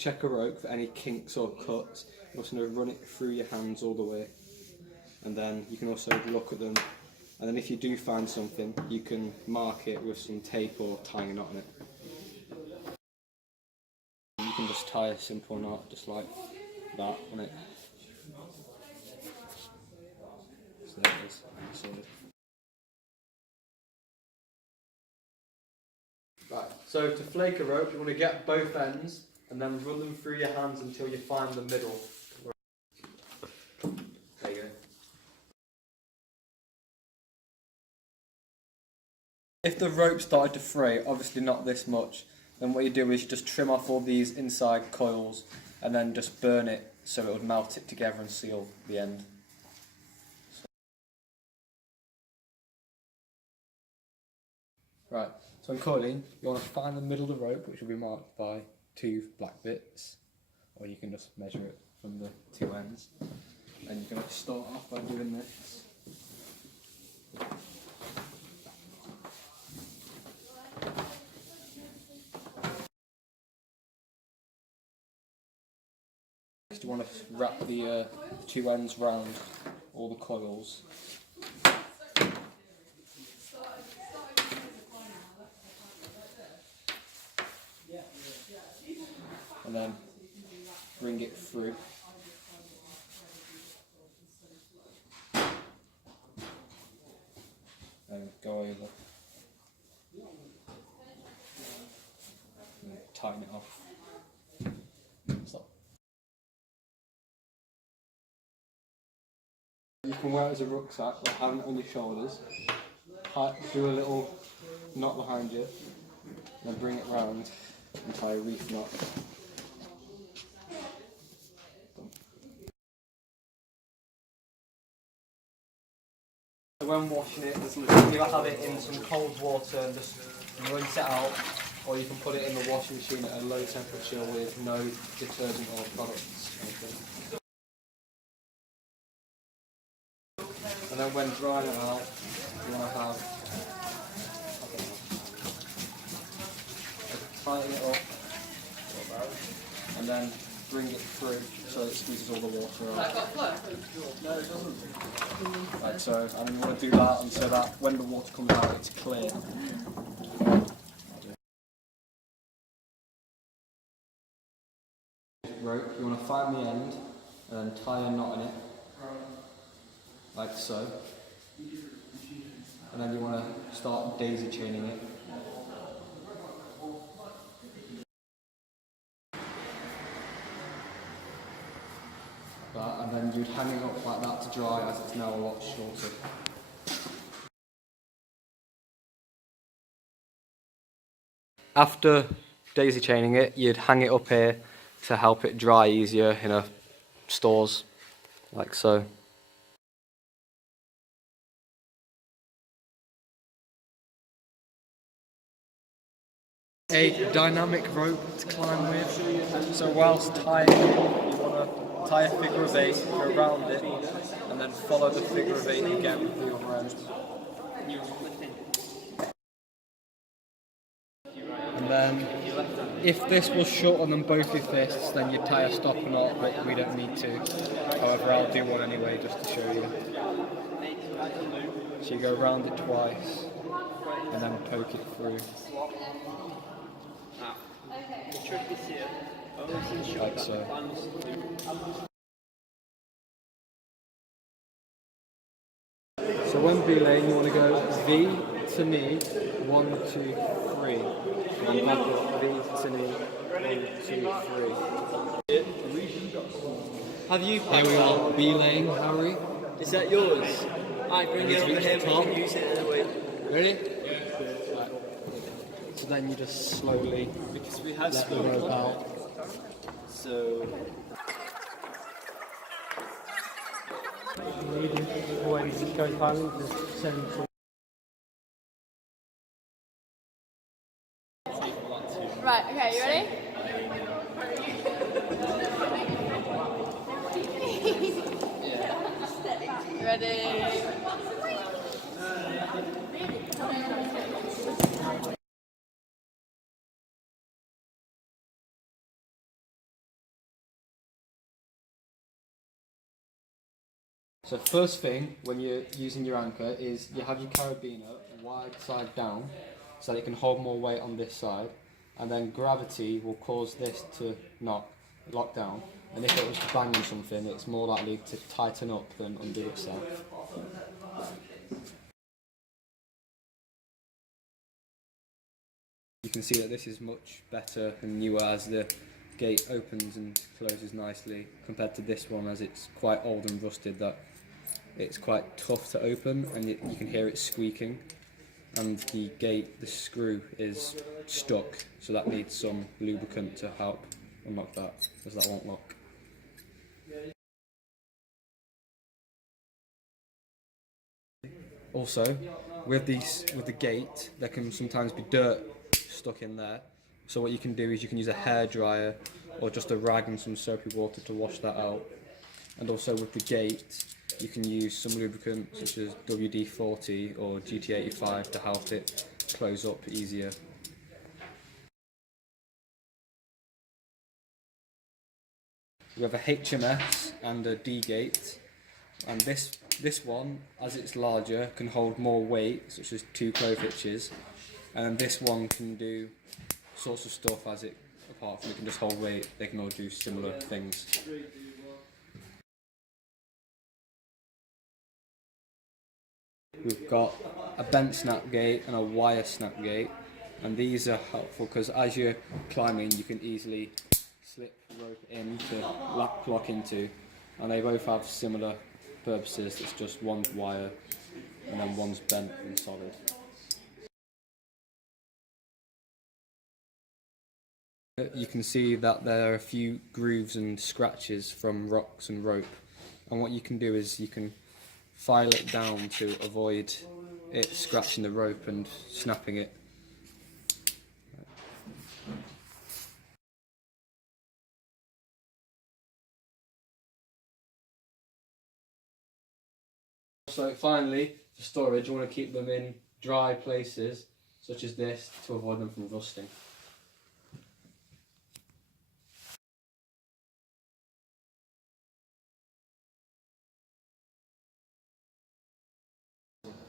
Check a rope for any kinks or cuts. You also run it through your hands all the way, and then you can also look at them. And then if you do find something, you can mark it with some tape or tying a knot on it. You can just tie a simple knot, just like that on it. So there it is, sorted. Right, so to flake a rope, you want to get both ends and then run them through your hands until you find the middle. There you go. If the rope started to fray, obviously not this much, then what you do is you just trim off all these inside coils and then just burn it so it would melt it together and seal the end. Right, so in coiling, you want to find the middle of the rope, which will be marked by 2 black bits, or you can just measure it from the 2 ends. And you're going to start off by doing this. Next, you want to wrap the 2 ends round all the coils. And then bring it through. And go over. And tighten it off. Stop. You can wear it as a rucksack or hang it on your shoulders. Do a little knot behind you, then bring it round and tie a reef knot. So when washing it, you have it in some cold water and just rinse it out, or you can put it in the washing machine at a low temperature with no detergent or products. And then when drying it out, you want to have tighten it up and then bring it through so it squeezes all the water out. No, it doesn't. Like so, and then you want to do that and so that when the water comes out it's clear. Rope, you want to find the end and then tie a knot in it, like so. And then you want to start daisy chaining it. And then you'd hang it up like that to dry as it's now a lot shorter. After daisy chaining it, you'd hang it up here to help it dry easier in stores, like so. A dynamic rope to climb with. So whilst tying it, you want to tie a figure of 8, go around it, and then follow the figure of 8 again with the other end. And then, if this was shorter than both your fists, then you'd tie a stopper knot, but we don't need to. However, I'll do one anyway just to show you. So you go around it twice, and then poke it through. Like so. So when belaying, you want to go V to knee, 1, 2, 3. And back up, V to knee, 1, 2, 3. Have you? Here we are, belaying, Harry. Is that yours? I bring it over here. We can use it anyway. Ready? Right. So then you just slowly, Because we have let the rope spoken. out. So. When it goes violent, just send it to Right, okay, you ready? Ready? So first thing when you're using your anchor is you have your carabiner wide side down so that it can hold more weight on this side, and then gravity will cause this to lock down, and if it was to bang on something it's more likely to tighten up than undo itself. You can see that this is much better and newer as the gate opens and closes nicely compared to this one, as it's quite old and rusted, that it's quite tough to open and you can hear it squeaking, and the gate, the screw is stuck, so that needs some lubricant to help unlock that, as that won't lock. Also, with the gate, there can sometimes be dirt stuck in there. So what you can do is you can use a hairdryer or just a rag and some soapy water to wash that out. And also with the gate, you can use some lubricant such as WD-40 or GT85 to help it close up easier. We have a HMS and a D gate, and this one, as it's larger, can hold more weight, such as 2 clove hitches, and this one can do sorts of stuff as it, apart from it can just hold weight, they can all do similar things. We've got a bent snap gate and a wire snap gate, and these are helpful because as you're climbing you can easily slip rope in to lock into, and they both have similar purposes. It's just one's wire and then one's bent and solid. You can see that there are a few grooves and scratches from rocks and rope, and what you can do is you can file it down to avoid it scratching the rope and snapping it. So finally, for storage, you want to keep them in dry places such as this to avoid them from rusting.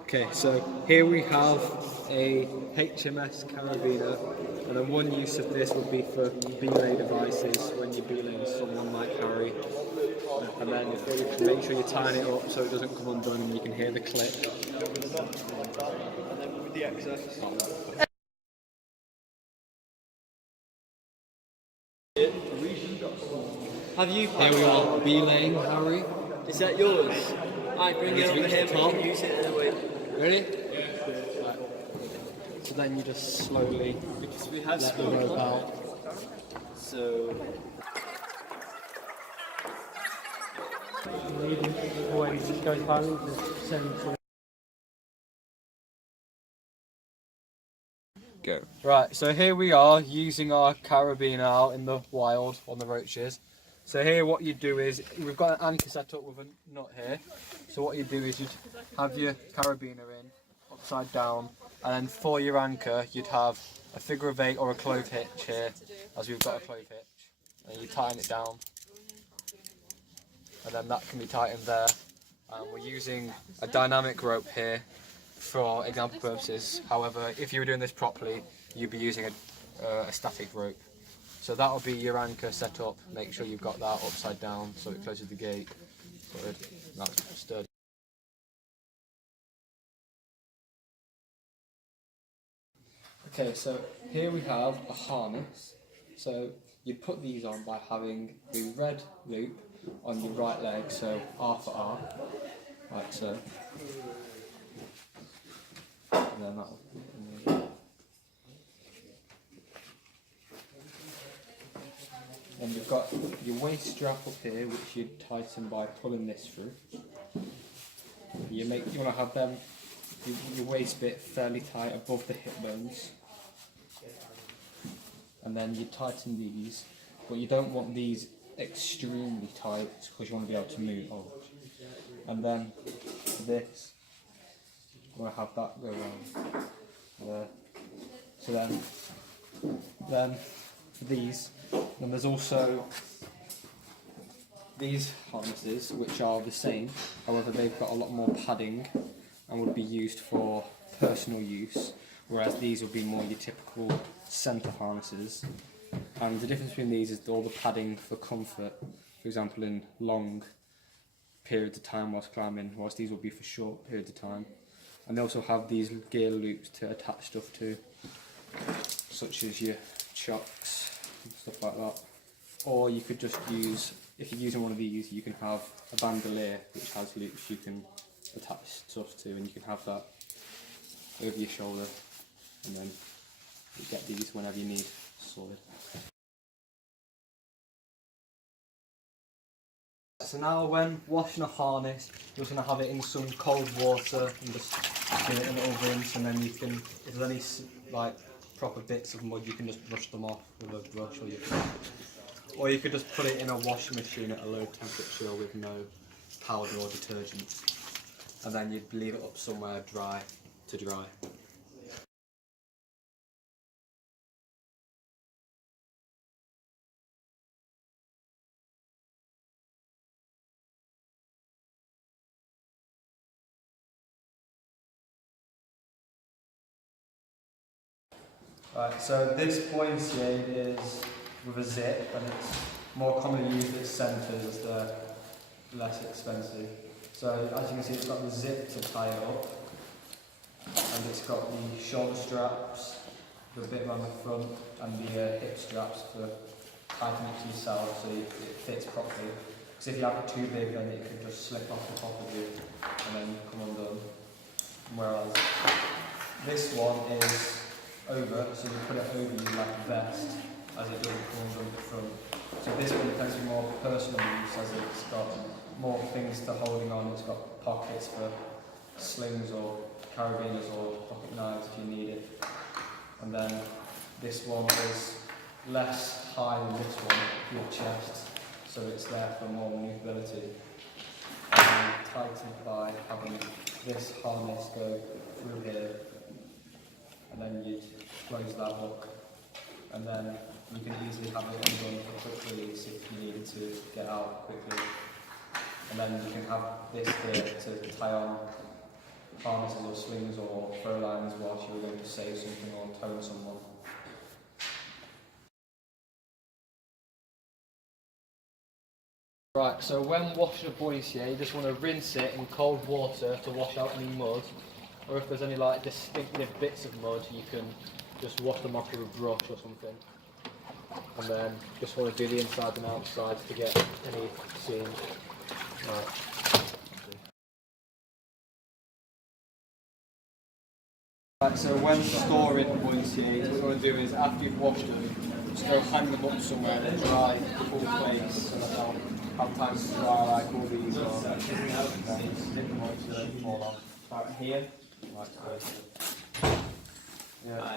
Okay, so here we have a HMS carabiner, and then one use of this would be for belay devices when you're belaying someone like Harry. And then you can make sure you're tying it up so it doesn't come undone and you can hear the click. And then with the excess. Have you? Here we are belaying Harry. Is that yours? I bring it over here. We can use it in a way. Ready? Yeah. Right. So then you just slowly Because we have let the rope out. So. Always goes silent to send for. Go. Right, so here we are using our carabiner out in the wild on the roaches. So here what you do is, we've got an anchor set up with a nut here. So what you do is you'd have your carabiner in, upside down, and then for your anchor you'd have a figure of 8 or a clove hitch here, as we've got a clove hitch. And you tighten it down, and then that can be tightened there. And we're using a dynamic rope here for example purposes. However, if you were doing this properly, you'd be using a static rope. So that'll be your anchor set up. Make sure you've got that upside down so it closes the gate. So that's sturdy. Okay, so here we have a harness. So you put these on by having the red loop on your right leg, so R for R, like so. And then that'll. And you've got your waist strap up here, which you tighten by pulling this through. You want to have them your waist bit fairly tight above the hip bones, and then you tighten these, but you don't want these extremely tight because you want to be able to move on. And then this, you want to have that go around there. So then for these, then there's also these harnesses, which are the same, however they've got a lot more padding and would be used for personal use, whereas these would be more your typical centre harnesses. And the difference between these is all the padding for comfort, for example in long periods of time whilst climbing, whilst these will be for short periods of time. And they also have these gear loops to attach stuff to, such as your chocks and stuff like that. Or you could just use, if you're using one of these, you can have a bandolier which has loops you can attach stuff to, and you can have that over your shoulder, and then you get these whenever you need sorted. So now when washing a harness, you're just going to have it in some cold water and just get it in the ovens, and then you can, if there's any like proper bits of mud, you can just brush them off with a brush, or you could just put it in a washing machine at a low temperature with no powder or detergent, and then you'd leave it up somewhere dry to dry. Right, so this buoyancy is with a zip, and it's more commonly used at centres as they're less expensive. So as you can see, it's got the zip to tie it up, and it's got the shoulder straps, the bit around the front, and the hip straps for tightening it to yourself so it fits properly. Because if you have it too big, then it could just slip off the top of you and then come undone. Whereas this one is over, so you put it over you like a vest, as it doesn't come undone at the front. So this one tends to be more personal use, as it's got more things to holding on. It's got pockets for slings or carabiners or pocket knives if you need it. And then this one is less high than this one, your chest, so it's there for more manoeuvrability. And you tighten it by having this harness go through here, and then you'd close that hook, and then you can easily have it undone for quick release if you needed to get out quickly. And then you can have this here to tie on harnesses or slings or throw lines whilst you're going to save something or tow someone. Right, so when washing a buoyancy, you just want to rinse it in cold water to wash out any mud, or if there's any like distinctive bits of mud, you can just wash them off with a brush or something. And then just want to do the inside and outside to get any seam. Right. Right, so when storing buoyancy, what you want to do is after you've washed them, just go hang them up somewhere in a dry, cool place, so that they'll have time to dry like all these are. Then just hit them up so they don't fall off. About here. Like so. Yeah.